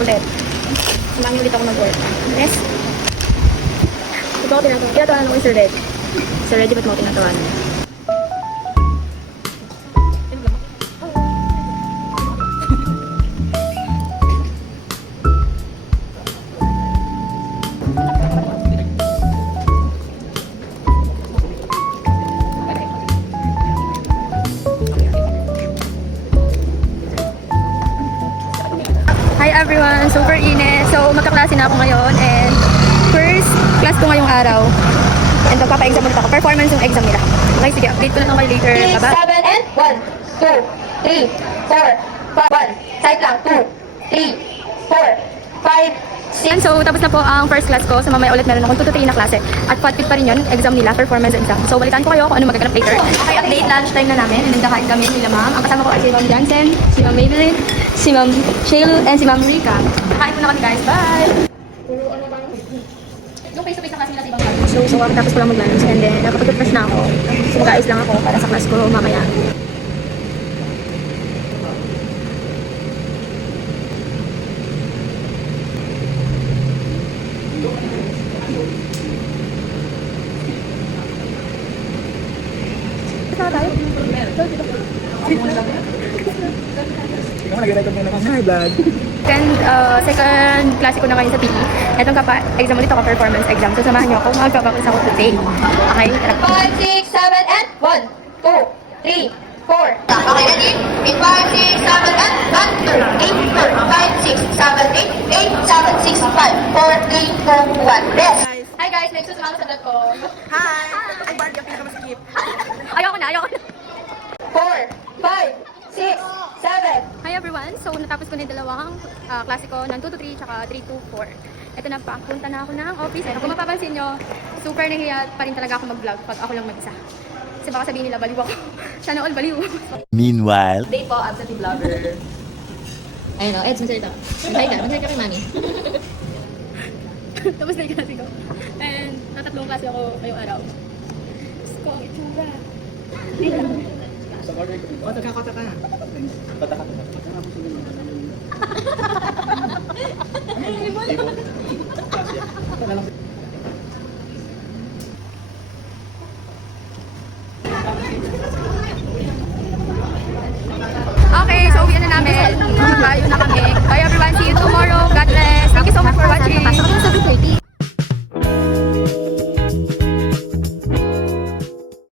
ulit. Sumangin ulit ako mag-work. Yes? Ito ako tinatawanan ko yung Sir Red. Sir Red, ba't mo ako tinatawanan? Hi everyone! Super init. So magkaklase na ako ngayon and first class ko ngayong araw. And magpapa-exam ulit ako. Performance yung exam nila. Okay, sige. Update ko na lang kayo later. 6, Baba. 7, and 1, 2, 3, 4, 1. Side lang. 2, 3, 4, 5, 6. And so tapos na po ang first class ko. So mamaya ulit meron akong 2 to 3 na klase. At 45 pa rin yun. Exam nila. Performance exam. So balikan ko kayo kung ano magaganap later. Okay, update lunchtime na namin. And nagkakain kami nila ma'am. Ang kasama ko ay si Ma'am Jansen, si Ma'am Maybelline, si Ma'am Shale, and si Ma'am Rika. Kain po na kami guys. Bye! Yung face-to-face na class nila sa ibang class. So tapos ko lang mag-lunch and then nakapag-refresh na ako. So mag-aayos lang ako para sa class ko mamaya. Saan tayo? Second klase ko na ngayon sa PE. Etong exam ulit ako, performance exam. So samahan niyo ako, magpapakos ako today. Okay, tara. 5, 6, 7, and 1, 2, 3, 4. Okay, ready? In 5, 6, 7, and 1, 2, 8, 4, 5, 6, 7, 8, 8, 7, 6, 5, 4, 3, 2, 1. Rest. Hi guys, next sumama sa vlog ko. Hi! Ay, bakit ka pinaka-skip? Ayoko na. 4, 5, 6, 7. Hi everyone! So natapos ko na yung dalawang klase ko ng 2 to 3 tsaka 3 to 4. Ito na, papunta na ako ng office. And kung mapapansin nyo, super nahiya pa rin talaga ako mag-vlog pag ako lang mag-isa. Kasi baka sabihin nila, baliw ako. Sana all baliw. Meanwhile, Date po, absentee vlogger. Ayun o, Eds, magsalita. Magsalita kay mami. Tapos na yung klase ko. And natatlong klase ako ngayong araw. Diyos ko, ang itsura. Kota ka. Okay, so uwian na namin. Bayo na kami. Bye everyone. See you tomorrow. God bless. Thank you so much for watching.